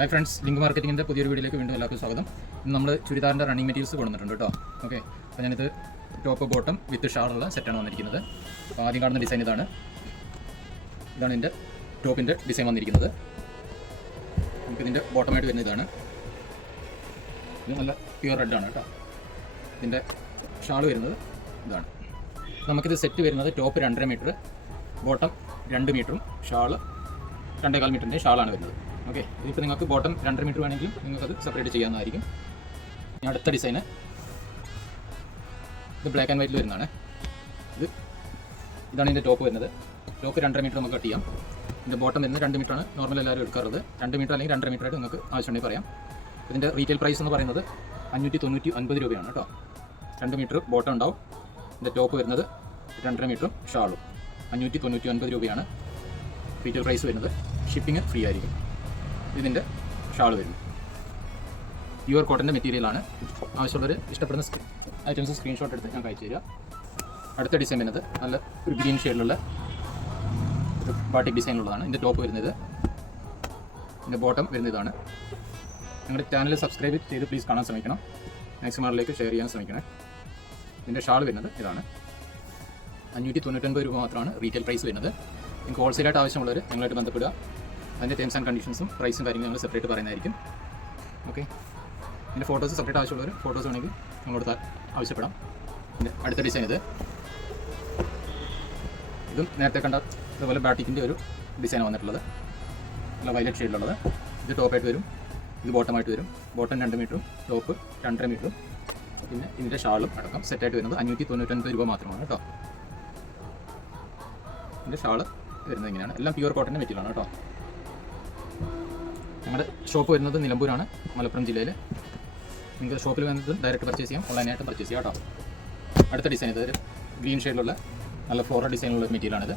Hi friends, link മാർക്കറ്റിങ്ങിൻ്റെ പുതിയൊരു വീഡിയോയിലേക്ക് വീണ്ടും എല്ലാവർക്കും സ്വാഗതം. ഇന്ന് നമ്മൾ ചുരിദാറിൻ്റെ റണ്ണിങ് മെറ്റീരിയൽസ് കൊണ്ടുവന്നിട്ടുണ്ട് കേട്ടോ. ഓക്കെ, അപ്പോൾ ഞാനിത് ടോപ്പ് ബോട്ടം വിത്ത് ഷാളുള്ള സെറ്റാണ് വന്നിരിക്കുന്നത്. അപ്പോൾ ആദ്യം കാണുന്ന ഡിസൈൻ ഇതാണ് ഇതിൻ്റെ ടോപ്പിൻ്റെ ഡിസൈൻ വന്നിരിക്കുന്നത്. നമുക്കിതിൻ്റെ ബോട്ടമായിട്ട് വരുന്ന ഇതാണ്. ഇത് നല്ല പ്യുവർ റെഡാണ് കേട്ടോ. ഇതിൻ്റെ ഷാൾ വരുന്നത് ഇതാണ്. നമുക്കിത് സെറ്റ് വരുന്നത് ടോപ്പ് 2.5 മീറ്റർ, ബോട്ടം 2 മീറ്ററും ഷാൾ 2.25 മീറ്ററിൻ്റെ ഷാളാണ് വരുന്നത്. ഓക്കെ, ഇതിപ്പോൾ നിങ്ങൾക്ക് ബോട്ടം 2.5 മീറ്റർ വേണമെങ്കിലും നിങ്ങൾക്കത് സെപ്പറേറ്റ് ചെയ്യാവുന്നതായിരിക്കും. ഇനി അടുത്ത ഡിസൈന് ഇത് ബ്ലാക്ക് ആൻഡ് വൈറ്റിൽ വരുന്നതാണ്. ഇതാണ് ഇതിൻ്റെ ടോപ്പ് വരുന്നത്. ടോപ്പ് 2.5 മീറ്റർ നമുക്ക് കട്ട് ചെയ്യാം. ഇതിൻ്റെ ബോട്ടം വരുന്നത് 2 മീറ്ററാണ് നോർമൽ എല്ലാവരും എടുക്കാറുള്ളത്. 2 മീറ്റർ അല്ലെങ്കിൽ 2.5 മീറ്ററായിട്ട് നിങ്ങൾക്ക് ആവശ്യമുണ്ടെങ്കിൽ പറയാം. ഇതിൻ്റെ റീറ്റെയിൽ പ്രൈസ് എന്ന് പറയുന്നത് 599 രൂപയാണ് കേട്ടോ. 2 മീറ്റർ ബോട്ടം ഉണ്ടാവും. ഇതിൻ്റെ ടോപ്പ് വരുന്നത് 2.5 മീറ്ററും ഷാളും 599 രൂപയാണ് റീറ്റെയിൽ പ്രൈസ് വരുന്നത്. ഷിപ്പിംഗ് ഫ്രീ ആയിരിക്കും. ഇതിൻ്റെ ഷാൾ വരുന്നു. പ്യുവർ കോട്ടൻ്റെ മെറ്റീരിയലാണ്. ആവശ്യമുള്ളവർ ഇഷ്ടപ്പെടുന്ന ഐറ്റംസ് സ്ക്രീൻഷോട്ട് എടുത്ത് ഞാൻ അയച്ചു തരിക. അടുത്ത ഡിസൈൻ വരുന്നത് നല്ല ഒരു ഗ്രീൻ ഷെയ്ഡിലുള്ള ഒരു ബാട്ടിക് ഡിസൈനിലുള്ളതാണ്. ഇതിൻ്റെ ടോപ്പ് വരുന്നത്, ഇതിൻ്റെ ബോട്ടം വരുന്നത് ഇതാണ്. നിങ്ങളുടെ ചാനൽ സബ്സ്ക്രൈബ് ചെയ്ത് പ്ലീസ് കാണാൻ ശ്രമിക്കണം. മാക്സിമം ആളിലേക്ക് ഷെയർ ചെയ്യാൻ ശ്രമിക്കണേ. ഇതിൻ്റെ ഷാൾ വരുന്നത് ഇതാണ്. 599 രൂപ മാത്രമാണ് റീറ്റെയിൽ പ്രൈസ് വരുന്നത്. നിങ്ങൾക്ക് ഹോൾസെയിലായിട്ട് ആവശ്യമുള്ളവർ ഞങ്ങളായിട്ട് ബന്ധപ്പെടുക. അതിൻ്റെ ടേംസ് ആൻഡ് കണ്ടീഷൻസും പ്രൈസും കാര്യങ്ങളും ഞങ്ങൾ സെപ്പറേറ്റ് പറയുന്നതായിരിക്കും. ഓക്കെ, ഇതിൻ്റെ ഫോട്ടോസ് സെപ്പറേറ്റ് ആവശ്യമുള്ളവർ ഫോട്ടോസ് വേണമെങ്കിൽ ഞങ്ങളോട് ആവശ്യപ്പെടാം. പിന്നെ അടുത്ത ഡിസൈൻ ഇതും നേരത്തെ കണ്ട ഇതുപോലെ ബാട്ടിക്കിൻ്റെ ഒരു ഡിസൈൻ വന്നിട്ടുള്ളത്. നല്ല വയലറ്റ് ഷെയ്ഡിലുള്ളത്. ഇത് ടോപ്പായിട്ട് വരും, ഇത് ബോട്ടമായിട്ട് വരും. ബോട്ടം 2 മീറ്ററും ടോപ്പ് 2.5 മീറ്ററും പിന്നെ ഇതിൻ്റെ ഷാളും അടക്കം സെറ്റായിട്ട് വരുന്നത് 599 രൂപ മാത്രമാണ് കേട്ടോ. ഇതിൻ്റെ ഷാള് വരുന്നത് ഇങ്ങനെയാണ്. എല്ലാം പ്യുവർ കോട്ടൻ്റെ മെറ്റീരിയലാണ് കേട്ടോ. ഞങ്ങളുടെ ഷോപ്പ് വരുന്നത് നിലമ്പൂരാണ്, മലപ്പുറം ജില്ലയിൽ. നിങ്ങൾക്ക് ഷോപ്പിൽ വന്നിട്ട് ഡയറക്റ്റ് പർച്ചേസ് ചെയ്യാം, ഓൺലൈനായിട്ട് പർച്ചേസ് ചെയ്യാം കേട്ടോ. അടുത്ത ഡിസൈൻ ഇത് ഗ്രീൻ ഷെയ്ഡിലുള്ള നല്ല ഫ്ലോറൽ ഡിസൈനുള്ള മെറ്റീരിയലാണിത്.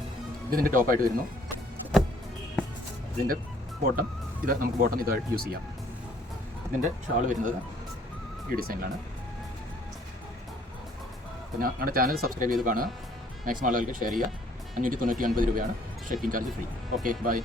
ഇതിൻ്റെ ടോപ്പായിട്ട് വരുന്നു. ഇതിൻ്റെ ബോട്ടം നമുക്ക് ബോട്ടം ഇതായിട്ട് യൂസ് ചെയ്യാം. ഇതിൻ്റെ ഷാൾ വരുന്നത് ഈ ഡിസൈനിലാണ്. അപ്പോൾ ഞങ്ങളുടെ ചാനൽ സബ്സ്ക്രൈബ് ചെയ്ത് കാണുക. മാക്സിമം ആളുകൾക്ക് ഷെയർ ചെയ്യുക. 599 രൂപയാണ് shipping charge free. Okay, by.